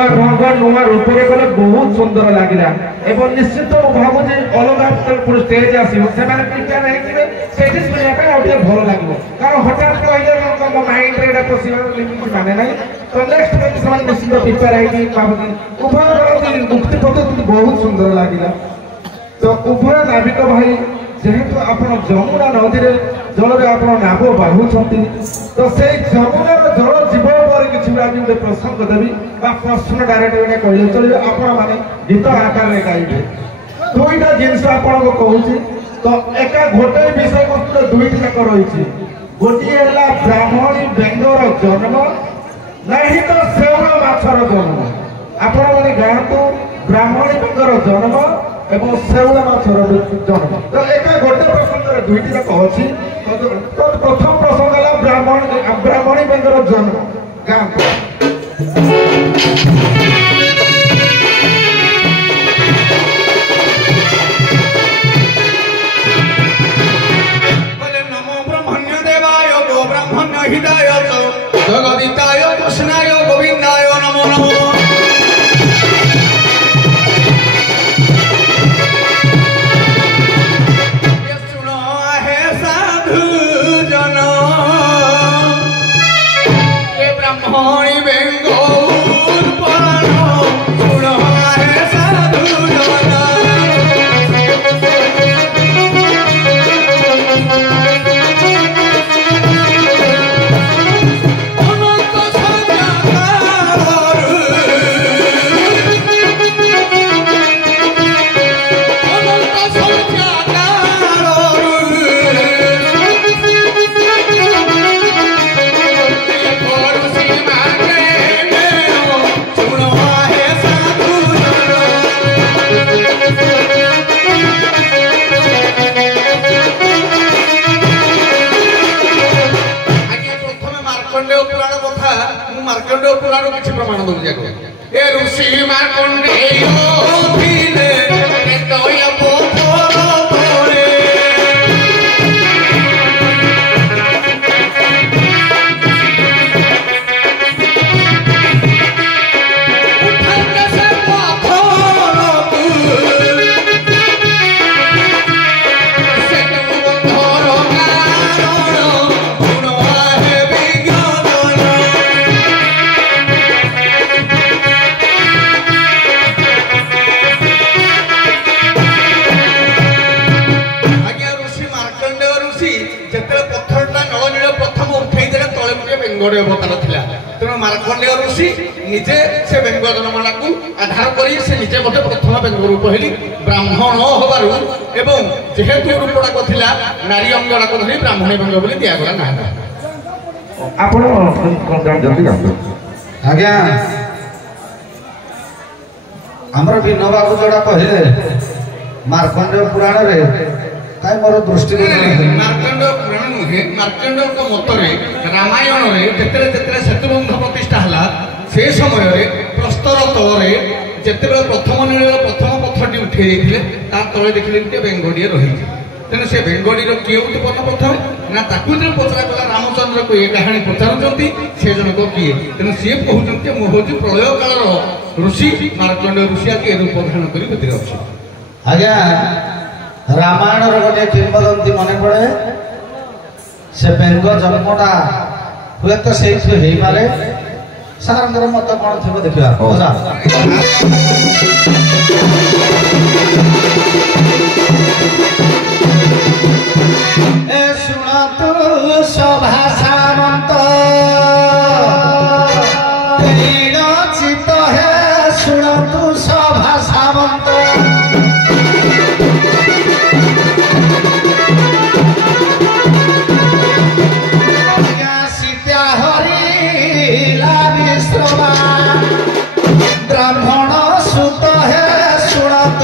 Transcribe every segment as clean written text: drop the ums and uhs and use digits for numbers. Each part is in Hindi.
नुआ ढंग नुआ रूप कले बहुत सुंदर लगे एवं निश्चित भावुँ अलग स्टेज आसो से प्रिपेयर होते भल लगे कारण हठात मो माइंड पशा माने ना तो नेक्स्ट निश्चित प्रिपेयर उभय मुक्ति पद्धति बहुत सुंदर लगे तो उभय नाविक भाई जेहेतु आप जमुना नदी जल आप नाव बाहुंट तो से जमुनार जल जीव पर किसी प्रसंग देवी प्रश्न डायरेक्ट कहले चलिए आपण मैंने गीत आकार में गाइबे दुईटा जिनस आपको कहूँ तो एका गोटे विषय वस्तु दुईट जाक रही गोटे है ब्राह्मणी बेंगर जन्म नहीं तो शेउल माछर जन्म आपण मैंने गाँतु ब्राह्मणी बेंगर जन्म एवं शेउल माछर जन्म तो एका गोटे प्रसंग दुईट जाक अच्छी तो प्रथम प्रसंग है ब्राह्मणी बेंगर जन्म गाँव जगदिताय कृष्णाय गोविंदाय नमो नमो सुनो है साधु जन ये ब्राह्मणी बेंगो पुराण सुनो है साधु जन मार्कंडेय पुराण किसी प्रमाण दूँ ए ऋषि मार्कंडेय अवतार था तेणु मार्कंडेय ऋषि निजे से बेंग जनमाना को आधार कर निजे मत प्रथम बेंग रूप हेली ब्राह्मण हबार एवं जेहेतु रूपटाक थिला नारी अंगराक धरी ब्राह्मणी बेंग बोली दिगला ना आज्ञा आमर विनोबा को जोड़ा कहले मार्कंडेय पुराण रे काई मोर दृष्टि मार्कंडेय पुराण नुहे मार्कंडेय को मतरे रामायण रे जेतरे जेतरे सेतुबंध प्रतिष्ठा हला से समय रे प्रस्तर तलरे जेतरे प्रथम नील प्रथम पत्थरटी उठे देथिले ता तले देखिले के बेंगडीए रही तेने से बेंगडी रो किए उत्पन्न प्रथम ना ताकु जे पचरा कला रामचंद्र को ये कहानी पचारुचंती से जन को किए तेने से कहउचंती मो होची प्रलय काल रो ऋषि मार्कंडेय ऋषि के रूप धारण करी बेतिर अछि आज्ञा रामायण गोटे किंबदंती मन पड़े से बेंग जन्मटा हुए तो से पारे सार मत कौन थी देखा शुण तु सभा सामंत चित है शुण तु सभा सामंत ब्राह्मण सुत है सुनत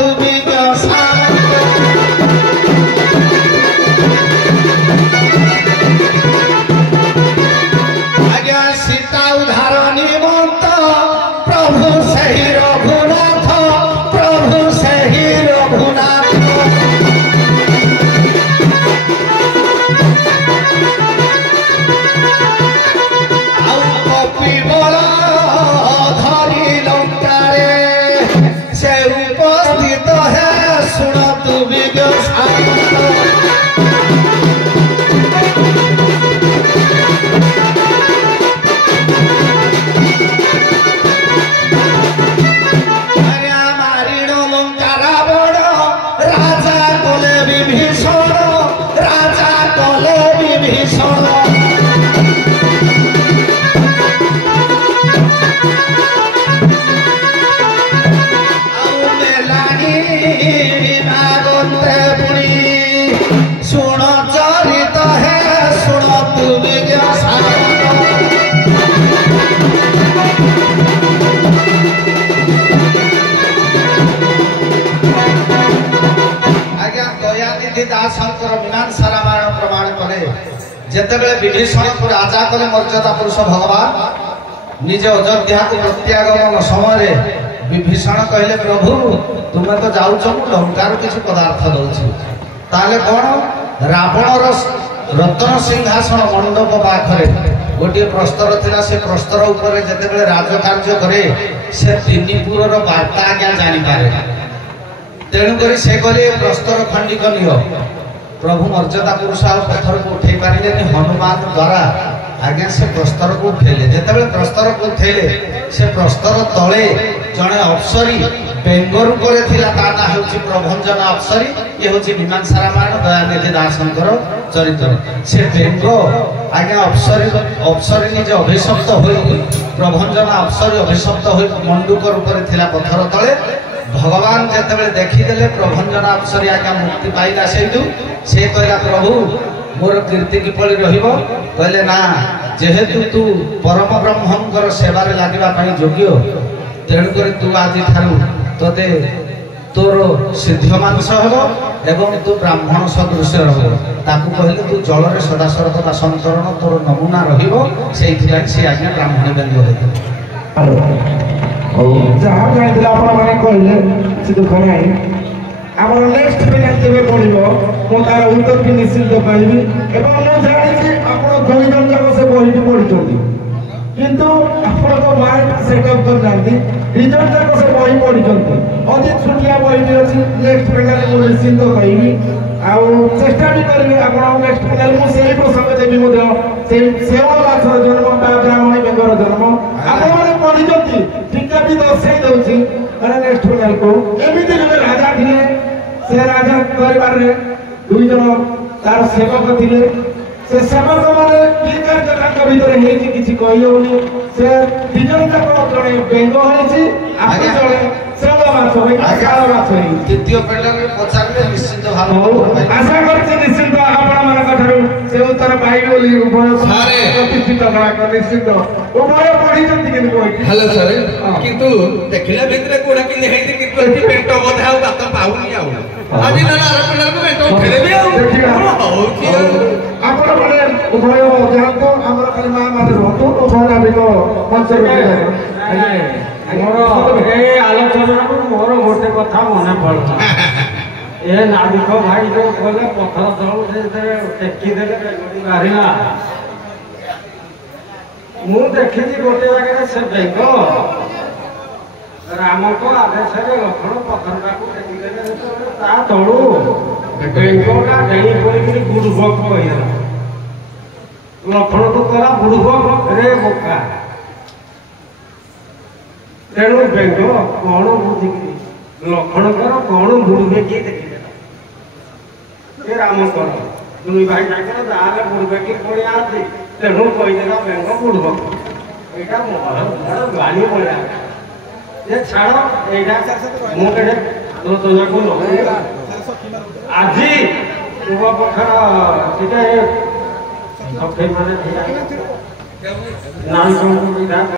आज्ञा सीता उधार निमंत मीमांसा रामायण प्रमाण कले जेतेबेले विभीषण को राजा कले मर्यादा पुरुष भगवान निजे अयोध्या को प्रत्यागमन समय विभीषण कहले प्रभु तुम्हें तो जाऊच लंकार किसी पदार्थ दौची ताले कौन रावणर रत्न सिंहासन मंडप पाखरे गोटे प्रस्तर थिला से प्रस्तर ऊपर जेतेबेले राजकार्य करे से तीनपुरर वार्ता आज्ञा जानी पारे तेणुक से कहले प्रस्तर खंडिक नियो प्रभु मर्यादा पुरुष आ पत्थर को उठे पारे हनुमान द्वारा आज्ञा से प्रस्तर को उठेले जेतेबेले प्रस्तर को उठेले से प्रस्तर तले जड़े अप्सरी बेंगर करे थिला ता ना होची प्रभंजन अप्सरी ये होची मीमांसा रामायण दयानिधि दासंकर चरित्र से बेंग आज्ञा अप्सरी निजे अभिशप्त होई प्रभंजन अप्सरी अभिशप्त होई मंडूक रूप थिला पत्थर तले भगवान जेतेबेले देखिदेले प्रभंजन अप्सरी आज्ञा मुक्ति पाइला सेतु से कहला प्रभु मोर कीर्ति किपरि रहिबो कहले ना जेहेतु तू परम ब्रह्मंकर सेवारे लागिबा पई योग्य तेणुक तू आज ठारू तोते तोर सिद्धमान हो एवं तू ब्राह्मण सदृश रहो ताकू कहले तू जल रे सदा सर्वदा संतरण तोर नमूना रहिबो सेइथिला से आज्ञा ब्राह्मण बेंग जहाँ जाइला आपण माने कहले से दुख नाही ଆମର ନେକ୍ସଟ ପିଲା କେବେ ପଢିବ ମୁଁ ତାର ଉତ୍ତର ବି ନିଶ୍ଚିତ ପାଇବି ଏବଂ ମୁଁ ଜାଣିଛି ଆପଣ ଦୁଇ ଜଣ ଯାକ ସେ ବହିଟି ପଢିଛନ୍ତି କିନ୍ତୁ ଆପଣଙ୍କ ମାଇଣ୍ଡ ସେଟଅପ୍ କରିନାହାନ୍ତି ଦୁଇ ଜଣ ଯାକ ସେ ବହି ପଢିଛନ୍ତି ଅତି ଛୋଟିଆ ବହି ବି ଅଛି ନେକ୍ସଟ ପିଲାରେ ମୁଁ ନିଶ୍ଚିତ କହିବି ଆଉ ଚେଷ୍ଟା ବି କରିବି ଆପଣଙ୍କ ନେକ୍ସଟ ପିଲାରେ ମୁଁ ସେଇ ପ୍ରସଙ୍ଗ ଦେବି ମଧ୍ୟ ସେଇ ସେଓଳ ମାଛର ଜନ୍ମ ବା ବ୍ରାହ୍ମଣୀ ବେଙ୍ଗର ଜନ୍ମ ଆପଣମାନେ ପଢିଛନ୍ତି ଠିକ ବି ଦର୍ଶାଇ ଦଉଛି ମାନେ ନେକ୍ସଟ ପିଲାକୁ ଏମିତି ଜଣେ ରାଜା ଥିଲେ से राजा परिवार रे दुई जन तार सेवक थिले से सेवक माने की कार्य तांका भीतर हेची किछि कहियोनी से दिजन तक जणे बेंग होइछि आगे जणे सेवा माछ होई आगार माछ होई तृतीय पेडर पचारले निश्चित भाव आशा करछि निश्चित आपण मानक ठारू से उत्तर पाइबे बोली उभय सारे प्रतिष्ठित करा निश्चित उभय पढिଛନ୍ତି कि कोइ हेलो सर किंतु देखिला भितरे कोडा कि हेति कि प्रति पेट बोधा आ बात पाउनी आ आज ना आर पेडर को पेट उठेले भी आ होची आपण माने उभय जानतो हमर खाली मा माने रहतो उभय आबिको मंच रे मोर ए आलोचना मोर गोटे कथा मने पड़ला ए नाविक भाई जो बोले पत्थर तळु से टेकी देले बेंगटी बाहरिला मु देखि गोटे जगह से बेंग राम को आदेश रे लखन पत्थर को टेकी देले ता तळु बेंगटा डेई पड़ी गुडबक होइला लखन को करा गुडबक रे बोका तेणु बेंग कौन बुझिकी लखन कर कौन बुड़बे किए देखिदेला राम कर दुई भाई जाकर जाले बुड़बे कि पड़िया आछि तेणु कहिदेला बेंग बुड़ब एटा मोर गाड़ी पड़िया ये छाड़ एटा मु केडे आलोचना को আজি पूर्व पक्षर सीधे सफे माने नाम को विधान